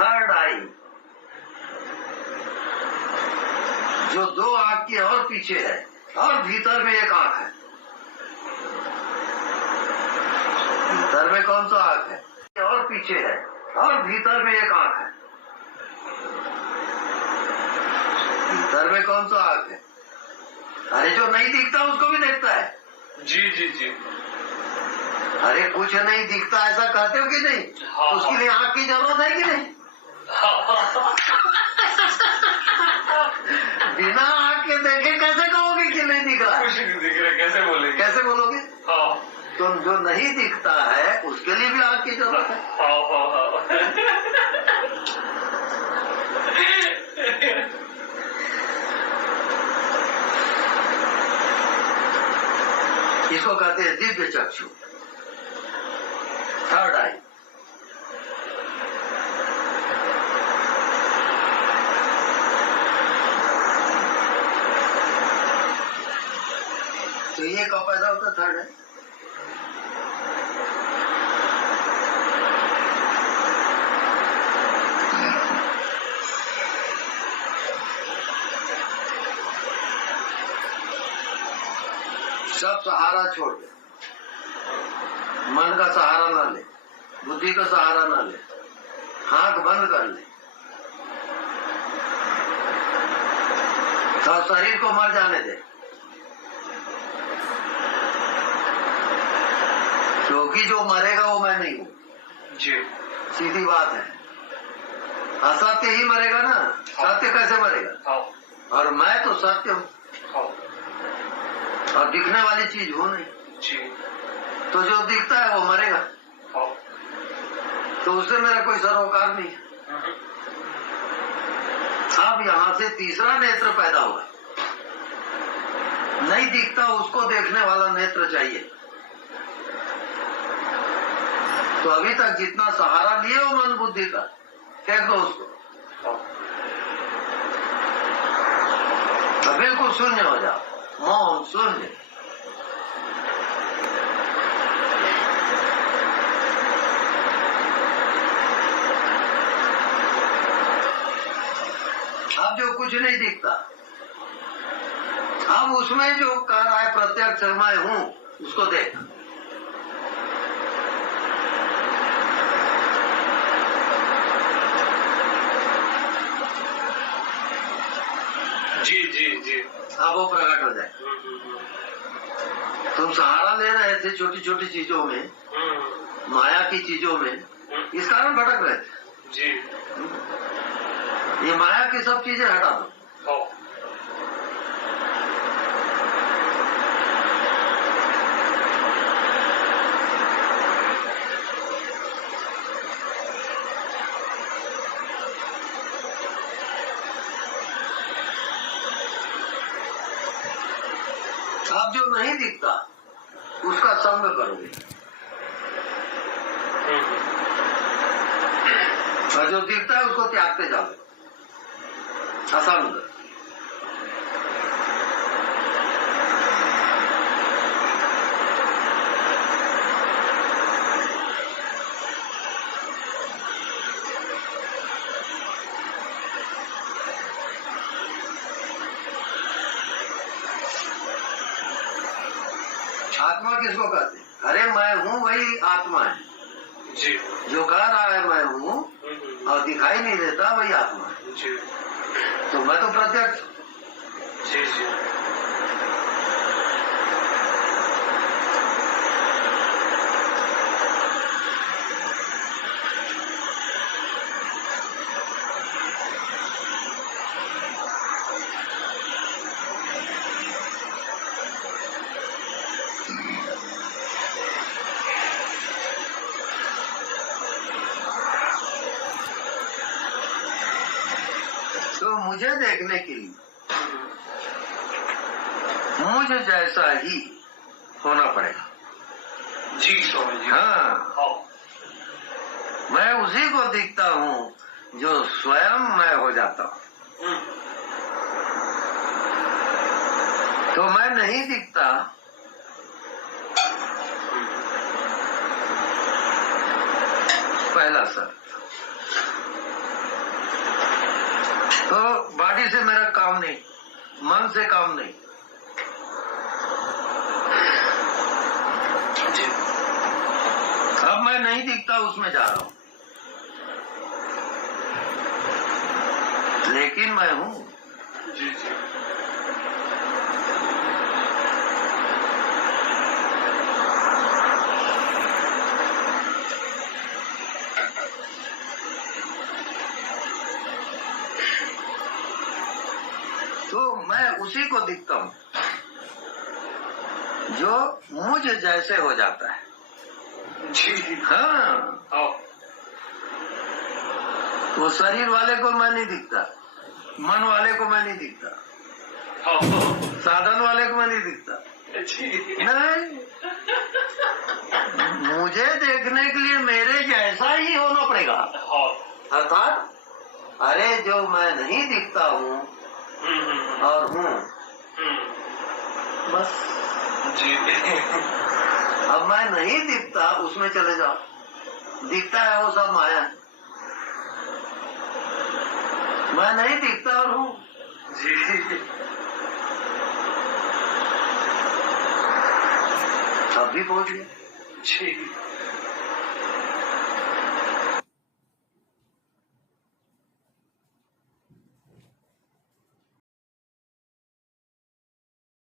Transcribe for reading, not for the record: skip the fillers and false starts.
Third आई, जो दो आंख की और पीछे है और भीतर में एक आंख है। भीतर में कौन सा आंख है और पीछे है और भीतर में एक आंख है। भीतर में कौन सा आंख है? अरे जो नहीं दिखता उसको भी देखता है। जी जी जी। अरे कुछ नहीं दिखता ऐसा कहते हो कि नहीं? हाँ, उसके लिए आंख की जरूरत है कि नहीं? बिना आंख के देखे कैसे कहोगे कि नहीं दिख रहा? कुछ नहीं दिख रहा, कैसे बोलेंगे? कैसे बोलोगे? हाँ। तो जो नहीं दिखता है उसके लिए भी आंख की जरूरत है। हाँ हाँ हाँ। इसको कहते हैं दिव्य चक्षु, थर्ड आई। तो ये कब पैदा होता है? थर्ड आई। सब सहारा छोड़ दे, मन का सहारा ना ले, बुद्धि का सहारा ना ले, आंख बंद कर ले, सब शरीर को मर जाने दे, क्योंकि जो मरेगा वो मैं नहीं हूं। जी। सीधी बात है। असत्य ही मरेगा ना, सत्य कैसे मरेगा? हाँ। और मैं तो सत्य हूं हाँ। और दिखने वाली चीज हो नहीं। जी। तो जो दिखता है वो मरेगा। हाँ। तो उससे मेरा कोई सरोकार नहीं है। अब यहां से तीसरा नेत्र पैदा हुआ। नहीं दिखता उसको देखने वाला नेत्र चाहिए। तो अभी तक जितना सहारा लिए हो मन बुद्धि का, फेंक दो उसको। तो बिल्कुल शून्य हो जाओ, मौन शून्य। अब जो कुछ नहीं दिखता, अब उसमें जो कह रहा है प्रत्यक्ष मैं हूं, उसको देख। जी जी जी। अब वो प्रकट हो जाए। तुम सहारा ले रहे थे छोटी छोटी चीजों में, माया की चीजों में, इस कारण भटक रहे थे। जी। ये माया की सब चीजें हटा दो। अब जो नहीं दिखता उसका संग करोगे, और जो दिखता है उसको त्यागते जाओगे। असंग। आत्मा किसको कहते हैं? अरे मैं हूं वही आत्मा है। जी। जो कह रहा है मैं हूं और दिखाई नहीं देता वही आत्मा है। जी। तो मैं तो प्रत्यक्ष। जी जी। तो मुझे देखने के लिए मुझे जैसा ही होना पड़ेगा। जी स्वामी जी। हाँ, मैं उसी को दिखता हूँ जो स्वयं मैं हो जाता हूँ। तो मैं नहीं दिखता, पहला शर्त। तो बॉडी से मेरा काम नहीं, मन से काम नहीं। जी अब मैं नहीं दिखता, उसमें जा रहा हूं, लेकिन मैं हूं। जी जी तो मैं उसी को दिखता हूं जो मुझ जैसे हो जाता है। जी हाँ, आओ वो शरीर वाले को मैं नहीं दिखता, मन वाले को मैं नहीं दिखता, आओ साधन वाले को मैं नहीं दिखता। जी नहीं, मुझे देखने के लिए मेरे जैसा ही होना पड़ेगा। आओ अर्थात अरे जो मैं नहीं दिखता हूँ और हूँ, बस। जी अब मैं नहीं दिखता, उसमें चले जाओ। दिखता है वो सब माया है। मैं नहीं दिखता और हूँ। जी अब भी पहुंच गया। जी